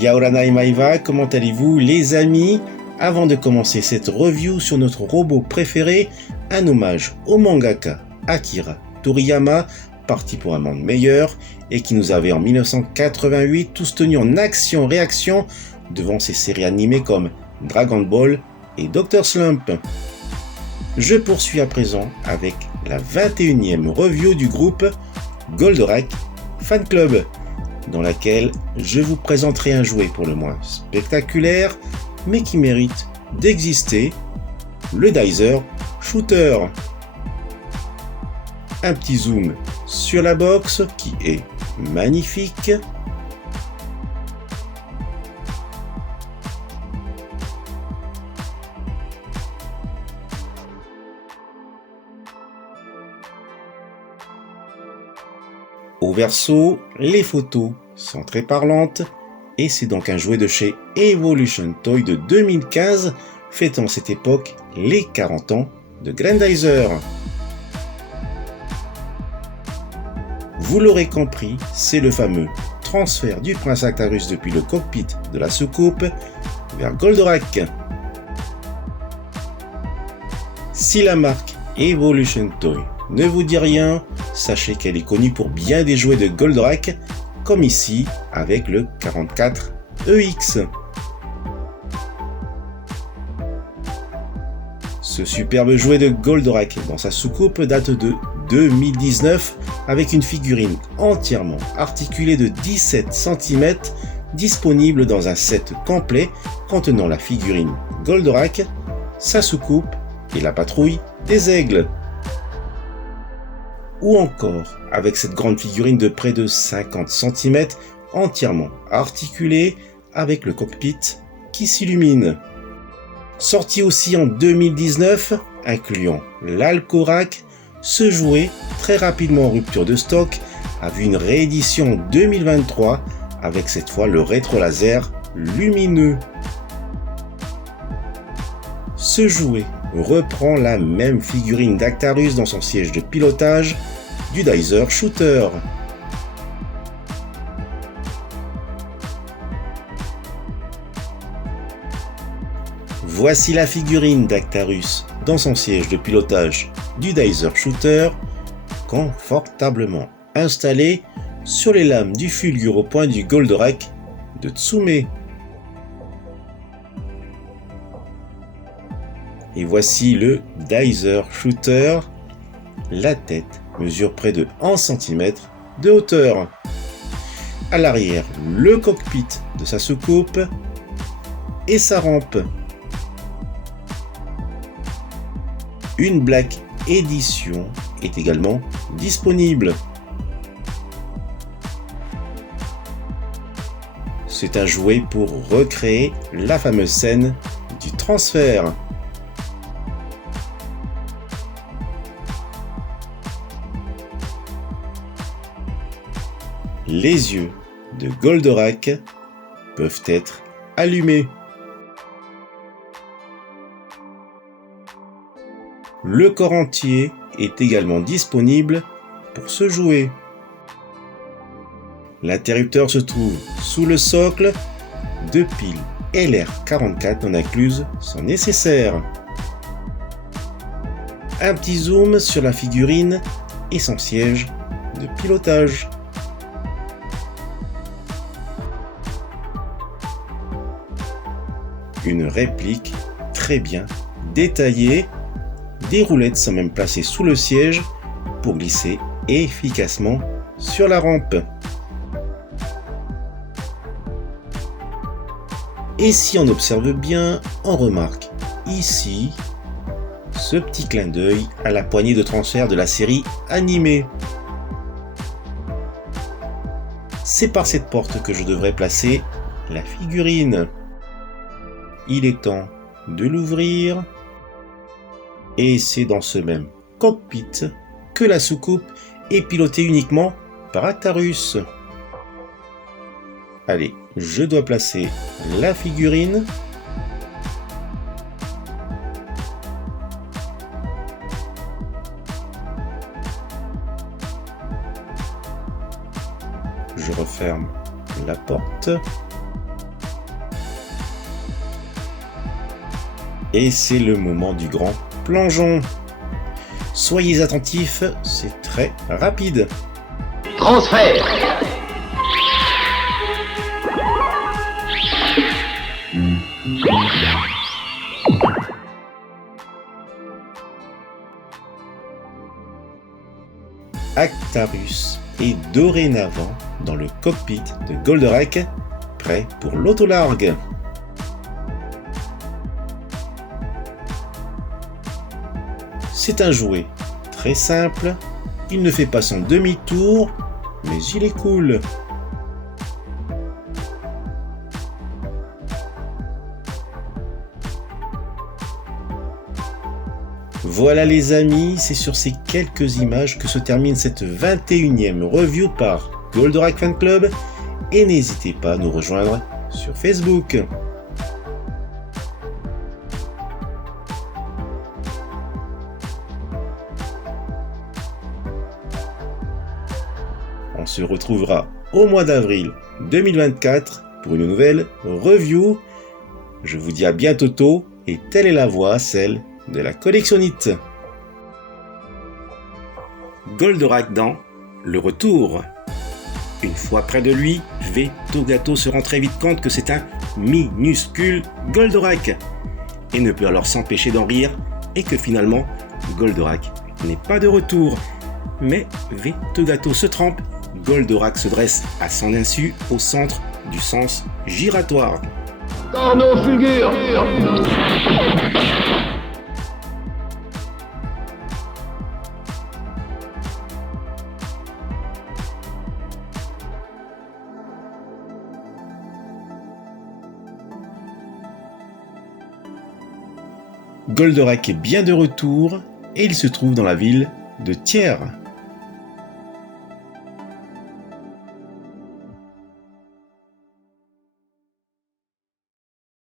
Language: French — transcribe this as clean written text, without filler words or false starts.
Yaoranai Maeva, comment allez-vous les amis? Avant de commencer cette review sur notre robot préféré, un hommage au mangaka Akira Toriyama, parti pour un monde meilleur, et qui nous avait en 1988 tous tenus en action-réaction devant ses séries animées comme Dragon Ball et Dr. Slump. Je poursuis à présent avec la 21e review du groupe Goldorak Fan Club, dans laquelle je vous présenterai un jouet pour le moins spectaculaire, mais qui mérite d'exister, le Dizer Shooter. Un petit zoom sur la box qui est magnifique. Au verso, les photos sont très parlantes et c'est donc un jouet de chez Evolution Toy de 2015 fêtant cette époque les 40 ans de Grandizer. Vous l'aurez compris, c'est le fameux transfert du prince Actarus depuis le cockpit de la soucoupe vers Goldorak. Si la marque Evolution Toy ne vous dit rien, sachez qu'elle est connue pour bien des jouets de Goldorak, comme ici avec le 44EX. Ce superbe jouet de Goldorak dans sa soucoupe date de 2019 avec une figurine entièrement articulée de 17 cm disponible dans un set complet contenant la figurine Goldorak, sa soucoupe et la patrouille des aigles. Ou encore avec cette grande figurine de près de 50 cm entièrement articulée avec le cockpit qui s'illumine. Sorti aussi en 2019, incluant l'Alcorak, ce jouet, très rapidement en rupture de stock, a vu une réédition en 2023 avec cette fois le rétro laser lumineux. Ce jouet reprend la même figurine d'Actarus dans son siège de pilotage du Dizer Shooter. Voici la figurine d'Actarus dans son siège de pilotage du Dizer Shooter, confortablement installée sur les lames du fulgure au point du Goldorak de Tsume. Et voici le Dizer Shooter. La tête mesure près de 11 cm de hauteur. À l'arrière, le cockpit de sa soucoupe et sa rampe. Une Black Edition est également disponible. C'est un jouet pour recréer la fameuse scène du transfert. Les yeux de Goldorak peuvent être allumés. Le corps entier est également disponible pour ce jouet. L'interrupteur se trouve sous le socle, deux piles LR44 non incluses sont nécessaires. Un petit zoom sur la figurine et son siège de pilotage. Une réplique très bien détaillée. Des roulettes sont même placées sous le siège pour glisser efficacement sur la rampe. Et si on observe bien, on remarque ici ce petit clin d'œil à la poignée de transfert de la série animée. C'est par cette porte que je devrais placer la figurine. Il est temps de l'ouvrir. Et c'est dans ce même cockpit que la soucoupe est pilotée uniquement par Actarus. Allez, je dois placer la figurine. Je referme la porte. Et c'est le moment du grand plongeon. Soyez attentifs, c'est très rapide. Transfert. Actarus est dorénavant dans le cockpit de Goldorak, prêt pour l'autolargue. C'est un jouet très simple, il ne fait pas son demi-tour, mais il est cool. Voilà les amis, c'est sur ces quelques images que se termine cette 21e review par Goldorak Fan Club, et n'hésitez pas à nous rejoindre sur Facebook. On se retrouvera au mois d'avril 2024 pour une nouvelle review. Je vous dis à bientôt et telle est la voix, celle de la collectionnite. Goldorak dans Le Retour. Une fois près de lui, V Togato se rend très vite compte que c'est un minuscule Goldorak et ne peut alors s'empêcher d'en rire, et que finalement Goldorak n'est pas de retour. Mais V Togato se trempe, Goldorak se dresse à son insu au centre du sens giratoire. Corno fulgure. Goldorak est bien de retour et il se trouve dans la ville de Tyr.